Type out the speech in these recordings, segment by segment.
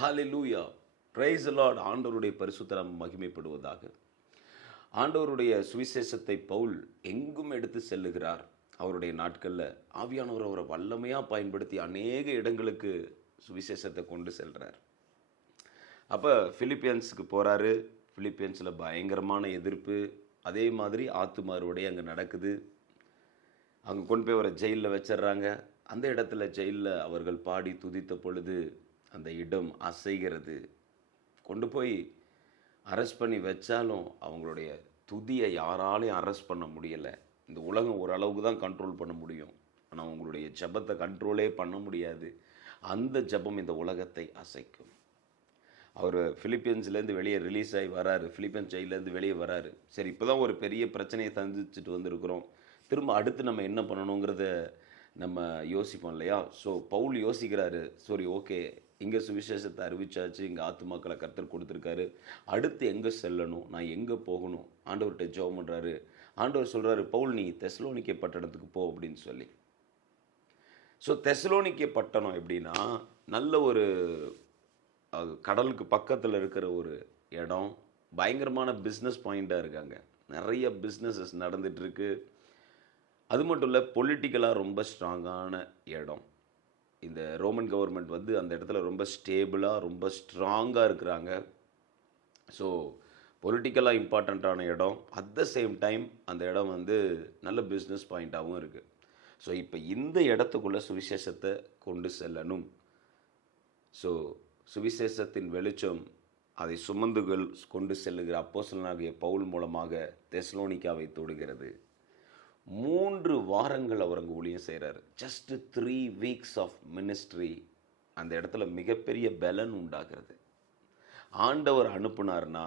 Hallelujah. Praise the Lord. ஆண்டவருடைய பரிசுத்த நாமம் மகிமைப்படுவதாக. ஆண்டவருடைய சுவிசேஷத்தை பவுல் எங்கும் எடுத்து செல்லுகிறார். அவருடைய நாட்களில் ஆவியானவர் அவரை வல்லமையாக பயன்படுத்தி அநேக இடங்களுக்கு சுவிசேஷத்தை கொண்டு செல்கிறார். அப்போ பிலிப்பியன்ஸுக்கு போகிறாரு. பிலிப்பியன்ஸில் பயங்கரமான எதிர்ப்பு. அதே மாதிரி ஆத்தும அறுவடை அங்கே நடக்குது. அங்கே கொண்டு போய் அவரை ஜெயிலில் வச்சிடுறாங்க. அந்த இடத்துல ஜெயிலில் அவர்கள் பாடி துதித்த பொழுது அந்த இடம் அசைகிறது. கொண்டு போய் அரெஸ்ட் பண்ணி வச்சாலும் அவங்களுடைய துதியை யாராலையும் அரெஸ்ட் பண்ண முடியலை. இந்த உலகம் ஓரளவுக்கு தான் கண்ட்ரோல் பண்ண முடியும், ஆனால் அவங்களுடைய ஜெபத்தை கண்ட்ரோலே பண்ண முடியாது. அந்த ஜெபம் இந்த உலகத்தை அசைக்கும். அவர் பிலிப்பியன்ஸ்லேருந்து வெளியே ரிலீஸ் ஆகி வராரு. பிலிப்பியன்ஸ் ஜெயிலேருந்து வெளியே வராரு. சரி, இப்போ தான் ஒரு பெரிய பிரச்சனையை சந்திச்சுட்டு வந்திருக்கிறோம், திரும்ப அடுத்து நம்ம என்ன பண்ணணுங்கிறத நம்ம யோசிப்போம் இல்லையா? ஸோ பவுல் யோசிக்கிறாரு, சரி ஓகே, இங்கே சுவிசேஷத்தை அறிவிச்சாச்சு, இங்கே ஆத்துமாக்களை கர்த்தர் கொடுத்துருக்காரு, அடுத்து எங்கே செல்லணும், நான் எங்கே போகணும், ஆண்டவர்கிட்ட ஜெபம் பண்ணுறாரு. ஆண்டவர் சொல்கிறாரு, பவுல் நீ தெசலோனிக்கே பட்டணத்துக்கு போ அப்படின்னு சொல்லி. ஸோ தெசலோனிக்கே பட்டணம் எப்படின்னா நல்ல ஒரு கடலுக்கு பக்கத்தில் இருக்கிற ஒரு இடம். பயங்கரமான பிஸ்னஸ் பாயிண்ட்டாக இருக்காங்க. நிறைய பிஸ்னஸஸ் நடந்துகிட்ருக்கு. அது மட்டும் இல்லை, பொலிட்டிக்கலாக ரொம்ப ஸ்ட்ராங்கான இடம். இந்த ரோமன் கவர்மெண்ட் வந்து அந்த இடத்துல ரொம்ப ஸ்டேபிளாக ரொம்ப ஸ்ட்ராங்காக இருக்கிறாங்க. ஸோ பொலிட்டிக்கலாக இம்பார்ட்டண்ட்டான இடம். அட் த சேம் டைம் அந்த இடம் வந்து நல்ல பிஸ்னஸ் பாயிண்ட்டாகவும் இருக்குது. ஸோ இப்போ இந்த இடத்துக்குள்ளே சுவிசேஷத்தை கொண்டு செல்லணும். ஸோ சுவிசேஷத்தின் வெளிச்சம் அதை சுமந்துகள் கொண்டு செல்லுகிற அப்போஸ்தலனாகிய பவுல் மூலமாக தெசலோனிக்காவை தொடுகிறது. 3 வாரங்கள் அவர் அங்கே ஊழியம் செய்கிறார். Just 3 weeks of ministry. அந்த இடத்துல மிகப்பெரிய பலன் உண்டாகிறது. ஆண்டவர் அனுப்புனார்னா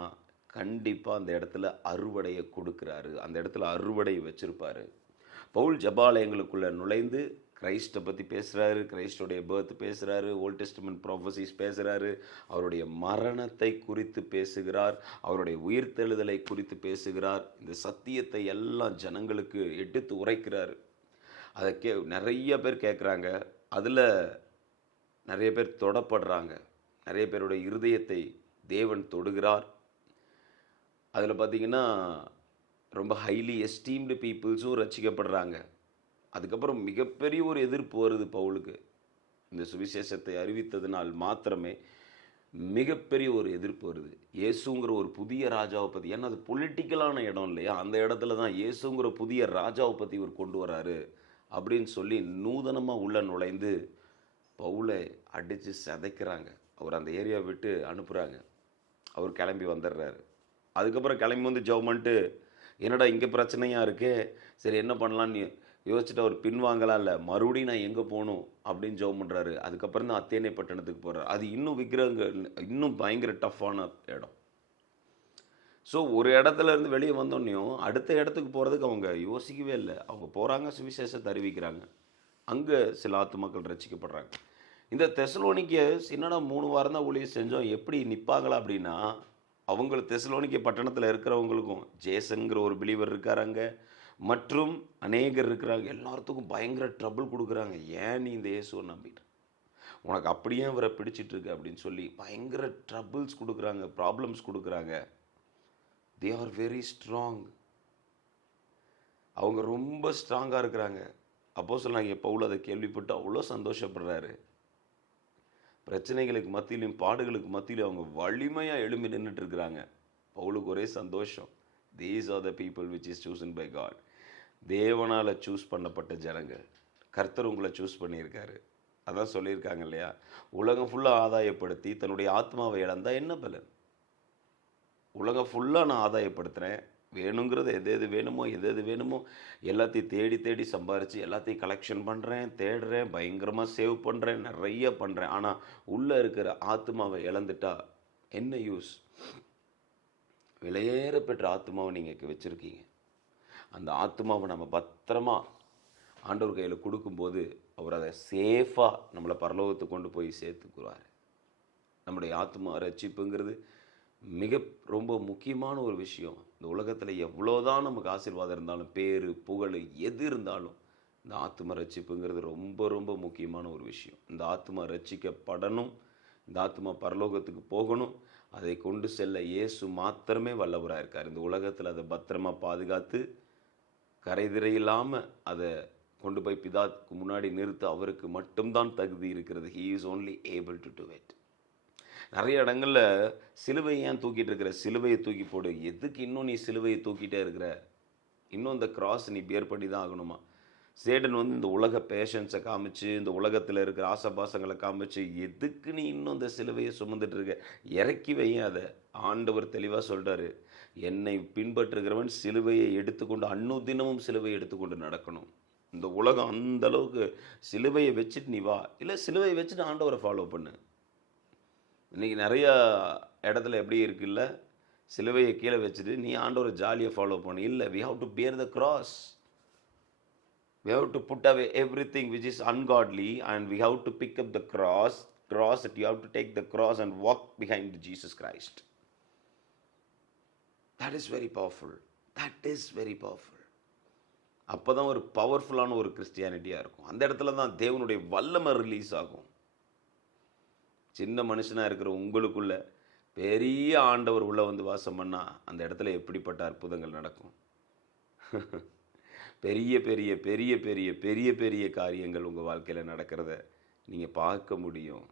கண்டிப்பாக அந்த இடத்துல அறுவடையை கொடுக்குறாரு. அந்த இடத்துல அறுவடை வச்சுருப்பார். பவுல் ஜபாலயங்களுக்குள்ளே நுழைந்து கிரைஸ்ட்டை பற்றி பேசுகிறாரு, கிரைஸ்டோடைய பேர்த் பேசுகிறாரு, ஓல்ட் டெஸ்டமெண்ட் ப்ராஃபஸிஸ் பேசுகிறாரு, அவருடைய மரணத்தை குறித்து பேசுகிறார், அவருடைய உயிர்த்தெழுதலை குறித்து பேசுகிறார். இந்த சத்தியத்தை எல்லாம் ஜனங்களுக்கு எடுத்து உரைக்கிறார். அதை நிறைய பேர் கேட்குறாங்க. அதில் நிறைய பேர் தொடப்படுறாங்க. நிறைய பேருடைய இருதயத்தை தேவன் தொடுகிறார். அதில் பார்த்திங்கன்னா ரொம்ப ஹைலி எஸ்டீம்டு பீப்புள்ஸும் ரட்சிக்கப்படுறாங்க. அதுக்கப்புறம் மிகப்பெரிய ஒரு எதிர்ப்பு வருது பவுலுக்கு. இந்த சுவிசேஷத்தை அறிவித்ததினால் மாத்திரமே மிகப்பெரிய ஒரு எதிர்ப்பு வருது. இயேசுங்கிற ஒரு புதிய ராஜாவை பற்றி, ஏன்னா அது பொலிட்டிக்கலான இடம் இல்லையா, அந்த இடத்துல தான் இயேசுங்கிற புதிய ராஜாவை பற்றி இவர் கொண்டு வராரு அப்படின்னு சொல்லி நூதனமாக உள்ள நுழைந்து பவுலை அடித்து சிதைக்கிறாங்க. அவர் அந்த ஏரியா விட்டு அனுப்புகிறாங்க. அவர் கிளம்பி வந்துடுறாரு. அதுக்கப்புறம் கிளம்பி வந்து ஜெபம் பண்ணிட்டு, என்னடா இங்கே பிரச்சனையாக இருக்கே, சரி என்ன பண்ணலான்னு யோசிச்சுட்டு அவர் பின்வாங்கலாம் இல்லை, மறுபடியும் நான் எங்கே போகணும் அப்படின்னு ஜெபம் பண்ணுறாரு. அதுக்கப்புறம் தான் அத்தேனே பட்டணத்துக்கு போகிறார். அது இன்னும் விக்கிரகங்கள் இன்னும் பயங்கர டஃப்பான இடம். ஸோ ஒரு இடத்துல இருந்து வெளியே வந்தோடனையும் அடுத்த இடத்துக்கு போகிறதுக்கு அவங்க யோசிக்கவே இல்லை. அவங்க போகிறாங்க, சுவிசேஷத்தை அறிவிக்கிறாங்க. அங்கே சில ஆத்துமாக்கள் ரட்சிக்கப்படுறாங்க. இந்த தெசலோனிக்கேஸ் என்னடா 3 வாரம் தான் ஊழியம் செஞ்சோம், எப்படி நிற்பாங்களா அப்படின்னா, அவங்களுக்கு தெசலோனிக்கே பட்டணத்தில் இருக்கிறவங்களுக்கும் ஜேசன்கிற ஒரு பிலீவர் இருக்காராங்க, மற்றும் அநேகர் இருக்கிறாங்க. எல்லாத்துக்கும் பயங்கர ட்ரபிள் கொடுக்குறாங்க. ஏன் நீ இந்த இயேசுவை நம்பிட்டு, உனக்கு அப்படியே அவரை பிடிச்சிட்டு இருக்கு அப்படின்னு சொல்லி பயங்கர ட்ரபிள்ஸ் கொடுக்குறாங்க, ப்ராப்ளம்ஸ் கொடுக்குறாங்க. They are very strong. அவங்க ரொம்ப ஸ்ட்ராங்காக இருக்கிறாங்க. அப்போஸ்தலனாகிய பவுல் அதை கேள்விப்பட்டு அவ்வளோ சந்தோஷப்படுறாரு. பிரச்சனைகளுக்கு மத்தியிலும் பாடுகளுக்கு மத்தியிலும் அவங்க வலிமையாக எழும்பி நின்றுட்டு இருக்கிறாங்க. பவுலுக்கு ஒரே சந்தோஷம். These are the people which is chosen by God. தேவனால் சூஸ் பண்ணப்பட்ட ஜனங்கள். கர்த்தர் உங்களை சூஸ் பண்ணியிருக்காரு. அதான் சொல்லியிருக்காங்க இல்லையா, உலகம் ஃபுல்லாக ஆதாயப்படுத்தி தன்னுடைய ஆத்மாவை இழந்தால் என்ன பலன்? உலகம் ஃபுல்லாக நான் ஆதாயப்படுத்துகிறேன், வேணுங்கிறது எது எது வேணுமோ எல்லாத்தையும் தேடி தேடி சம்பாரித்து எல்லாத்தையும் கலெக்ஷன் பண்ணுறேன், தேடுறேன், பயங்கரமாக சேவ் பண்ணுறேன், நிறைய பண்ணுறேன். ஆனால் உள்ளே இருக்கிற ஆத்மாவை இழந்துட்டா என்ன யூஸ்? விலையேற பெற்ற ஆத்மாவை நீங்கள் வச்சுருக்கீங்க. அந்த ஆத்மாவை நம்ம பத்திரமா ஆண்டவர் கையில் கொடுக்கும்போது அவர் அதை சேஃபாக நம்மளை பரலோகத்துக்கு கொண்டு போய் சேர்த்துக்குவார். நம்முடைய ஆத்மா ரட்சிப்புங்கிறது ரொம்ப முக்கியமான ஒரு விஷயம். இந்த உலகத்தில் எவ்வளோதான் நமக்கு ஆசீர்வாதம் இருந்தாலும், பேர் புகழ் எது இருந்தாலும், இந்த ஆத்ம ரட்சிப்புங்கிறது ரொம்ப ரொம்ப முக்கியமான ஒரு விஷயம். இந்த ஆத்மா ரட்சிக்கப்படணும். இந்த ஆத்மா பரலோகத்துக்கு போகணும். அதை கொண்டு செல்ல இயேசு மாத்திரமே வல்லவராக இருக்கார். இந்த உலகத்தில் அதை பத்திரமா பாதுகாத்து கரைதிரை இல்லாமல் அதை கொண்டு போய் பிதாவுக்கு முன்னாடி நிறுத்த அவருக்கு மட்டும்தான் தகுதி இருக்கிறது. He is only able to to it. நிறைய இடங்களில் சிலுவையை ஏன் தூக்கிட்டு இருக்கிற, சிலுவையை தூக்கி போடு, எதுக்கு இன்னும் நீ சிலுவையை தூக்கிட்டே இருக்கிற, இன்னும் இந்த கிராஸ் நீ பேர் பண்ணி தான் ஆகணுமா? சேடன் இந்த உலக பேஷன்ஸை காமிச்சு, இந்த உலகத்தில் இருக்கிற ஆசபாசங்களை காமிச்சு, எதுக்கு நீ இன்னும் இந்த சிலுவையை சுமந்துட்டு இருக்க, இறக்கி வையும் அதை. ஆண்டவர் தெளிவாக சொல்கிறாரு, என்னை பின்பற்றுகிறவன் சிலுவையை எடுத்துக்கொண்டு அன்னுதினமும் சிலுவையை எடுத்துக்கொண்டு நடக்கணும். இந்த உலகம் அந்த அளவுக்கு சிலுவையை வச்சுட்டு நீ வா, இல்லை சிலுவையை வச்சுட்டு ஆண்டவரை ஃபாலோ பண்ணு. இன்றைக்கி நிறையா இடத்துல எப்படி இருக்குல்ல, சிலுவையை கீழே வச்சுட்டு நீ ஆண்டவரை ஜாலியாக ஃபாலோ பண்ணு. இல்லை, we have to bear the cross. We have to put away everything which is ungodly and we have to pick up the cross that you have to take the cross and walk behind Jesus Christ. That is very powerful. That is very powerful. அப்போ தான் ஒரு பவர்ஃபுல்லான ஒரு கிறிஸ்டியானிட்டியாக இருக்கும். அந்த இடத்துல தான் தேவனுடைய வல்லமை ரிலீஸ் ஆகும். சின்ன மனுஷனாக இருக்கிற உங்களுக்குள்ள பெரிய ஆண்டவர் உள்ளே வாசம் பண்ணால் அந்த இடத்துல எப்படிப்பட்ட அற்புதங்கள் நடக்கும். பெரிய பெரிய பெரிய பெரிய பெரிய பெரிய காரியங்கள் உங்கள் வாழ்க்கையில் நடக்கிறத நீங்கள் பார்க்க முடியும்.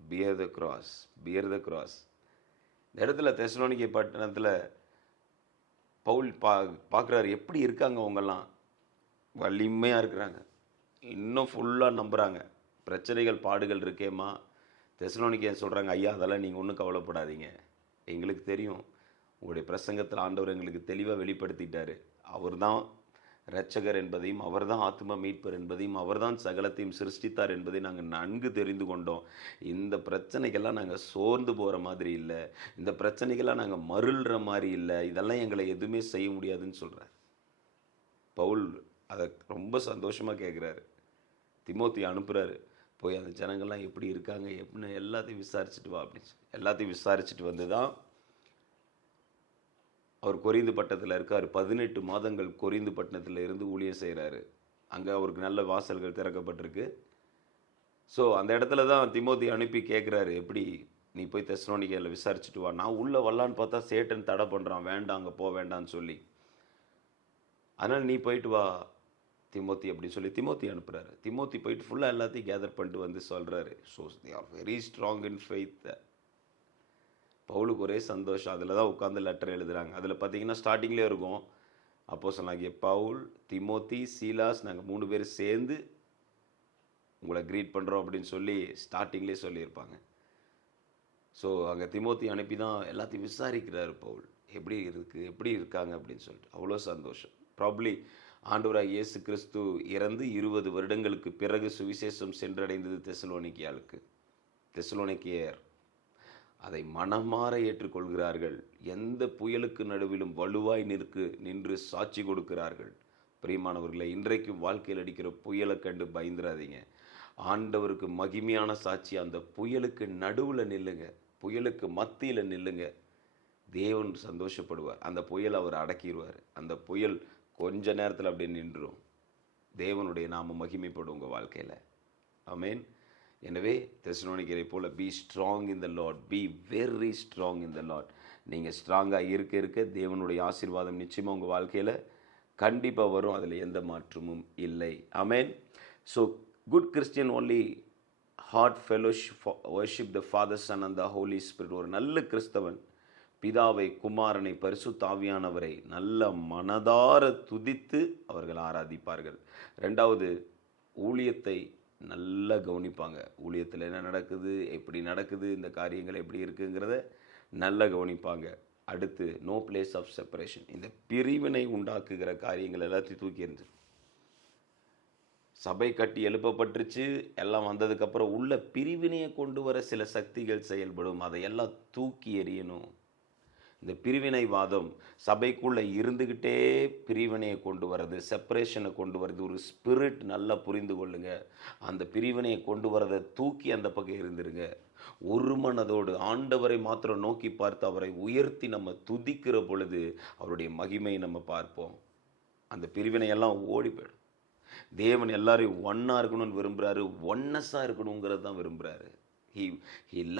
பியர் த கிராஸ், பியர் த கிராஸ். இந்த இடத்துல தெசலோனிக்கே பட்டணத்தில் பவுல் பார்க்குறாரு, எப்படி இருக்காங்க அவங்கெல்லாம், வலிமையாக இருக்கிறாங்க, இன்னும் ஃபுல்லாக நம்புகிறாங்க. பிரச்சனைகள் பாடுகள் இருக்கேம்மா. தெசலோனிக்கே சொல்கிறாங்க, ஐயா அதெல்லாம் நீங்கள் ஒன்றும் கவலைப்படாதீங்க, எங்களுக்கு தெரியும், உங்களுடைய பிரசங்கத்தில் ஆண்டவர் எங்களுக்கு தெளிவாக வெளிப்படுத்திட்டார். அவர் தான் இரட்சகர் என்பதையும், அவர் தான் ஆத்ம மீட்பர் என்பதையும், அவர் தான் சகலத்தையும் சிருஷ்டித்தார் என்பதை நாங்கள் நன்கு தெரிந்து கொண்டோம். இந்த பிரச்சனைகள்லாம் நாங்கள் சோர்ந்து போகிற மாதிரி இல்லை, இந்த பிரச்சனைகள்லாம் நாங்கள் மருள்ற மாதிரி இல்லை, இதெல்லாம் எங்களை எதுவுமே செய்ய முடியாதுன்னு சொல்கிறார். பவுல் அதை ரொம்ப சந்தோஷமாக கேட்குறாரு. திமோத்தி அனுப்புகிறாரு, போய் அந்த ஜனங்கள்லாம் எப்படி இருக்காங்க எப்படின்னு எல்லாத்தையும் விசாரிச்சுட்டு வா அப்படின்னு சொல்லி எல்லாத்தையும் விசாரிச்சுட்டு வந்து தான் அவர் கொரிந்து பட்டணத்தில் இருக்கார். 18 மாதங்கள் கொரிந்து பட்டணத்தில் இருந்து ஊழியம் செய்கிறாரு. அங்கே அவருக்கு நல்ல வாசல்கள் திறக்கப்பட்டிருக்கு. ஸோ அந்த இடத்துல தான் திமோத்தி அனுப்பி கேட்குறாரு, எப்படி நீ போய் தெசலோனிக்கேயில் விசாரிச்சுட்டு வா. நான் உள்ளே வரலான்னு பார்த்தா சேட்டன் தடை பண்ணுறான், வேண்டாம் அங்கே போக வேண்டான்னு சொல்லி. அதனால் நீ போயிட்டு வா திமோத்தி அப்படின்னு சொல்லி திமோத்தி அனுப்புகிறாரு. திமோத்தி போயிட்டு ஃபுல்லாக எல்லாத்தையும் கேதர் பண்ணிட்டு சொல்கிறாரு. So they are very strong in faith. பவுலுக்கு ஒரே சந்தோஷம். அதில் தான் உட்காந்து லெட்டர் எழுதுகிறாங்க. அதில் பார்த்தீங்கன்னா ஸ்டார்டிங்லேயே இருக்கும், அப்போஸ்தலனாகிய பவுல், திமோத்தி, சீலாஸ், நாங்கள் 3 பேர் சேர்ந்து உங்களை க்ரீட் பண்ணுறோம் அப்படின்னு சொல்லி ஸ்டார்டிங்லேயே சொல்லியிருப்பாங்க. ஸோ அங்கே திமோத்தி அனுப்பி தான் எல்லாத்தையும் விசாரிக்கிறார் பவுல், எப்படி இருக்காங்க அப்படின்னு சொல்லிட்டு. அவ்வளோ சந்தோஷம். ப்ராப்ளி ஆண்டவராக இயேசு கிறிஸ்து இறந்து 20 வருடங்களுக்கு பிறகு சுவிசேஷம் சென்றடைந்தது தெசலோனிக்கேயர் அதை மனமாற ஏற்றுக்கொள்கிறார்கள். எந்த புயலுக்கு நடுவிலும் வலுவாய் நின்று சாட்சி கொடுக்கிறார்கள். பிரியமானவர்களை, இன்றைக்கும் வாழ்க்கையில் அடிக்கிற புயலை கண்டு பயந்துடாதீங்க. ஆண்டவருக்கு மகிமையான சாட்சி, அந்த புயலுக்கு நடுவில் நில்லுங்க, புயலுக்கு மத்தியில் நில்லுங்க. தேவன் சந்தோஷப்படுவார். அந்த புயல் அவர் அடக்கிடுவார். அந்த புயல் கொஞ்ச நேரத்தில் அப்படியே நின்றுடும். தேவனுடைய நாம மகிமைப்படும் உங்கள் வாழ்க்கையில். ஆமென். எனவே தெசலோனிக்கேயரை போல be strong in the Lord, be very strong in the Lord. நீங்கள் ஸ்ட்ராங்காக இருக்க தேவனுடைய ஆசீர்வாதம் நிச்சயமாக உங்கள் வாழ்க்கையில் கண்டிப்பாக வரும். அதில் எந்த மாற்றமும் இல்லை. Amen. So good Christian only heart fellowship worship the father, son and the holy spirit. ஒரு நல்ல கிறிஸ்தவன் பிதாவை, குமாரனை, பரிசுத்த ஆவியானவரை நல்ல மனதார துதித்து அவர்கள் ஆராதிப்பார்கள். 2வது, ஊழியத்தை நல்லா கவனிப்பாங்க. ஊழியத்தில் என்ன நடக்குது, எப்படி நடக்குது, இந்த காரியங்கள் எப்படி இருக்குங்கிறத நல்லா கவனிப்பாங்க. அடுத்து, நோ பிளேஸ் ஆஃப் செப்பரேஷன். இந்த பிரிவினை உண்டாக்குகிற காரியங்கள் எல்லாத்தையும் தூக்கி எறிஞ்சு, சபை கட்டி எழுப்பப்பட்டுருச்சு, எல்லாம் வந்ததுக்கப்புறம் உள்ள பிரிவினையை கொண்டு வர சில சக்திகள் செயல்படும், அதையெல்லாம் தூக்கி எறியணும். இந்த பிரிவினைவாதம் சபைக்குள்ளே இருந்துக்கிட்டே பிரிவினையை கொண்டு வர்றது, செப்பரேஷனை கொண்டு வர்றது ஒரு ஸ்பிரிட். நல்லா புரிந்து கொள்ளுங்க. அந்த பிரிவினையை கொண்டு வரதை தூக்கி அந்த பக்கம் இருந்துருங்க. ஒரு மனதோடு ஆண்டவரை மாத்திரம் நோக்கி பார்த்து அவரை உயர்த்தி நம்ம துதிக்கிற பொழுது அவருடைய மகிமையை நம்ம பார்ப்போம். அந்த பிரிவினையெல்லாம் ஓடி போயிடும். தேவன் எல்லாரையும் ஒன்றா இருக்கணும்னு விரும்புகிறாரு, ஒன்னஸாக இருக்கணுங்கிறது தான் விரும்புகிறாரு. he he loved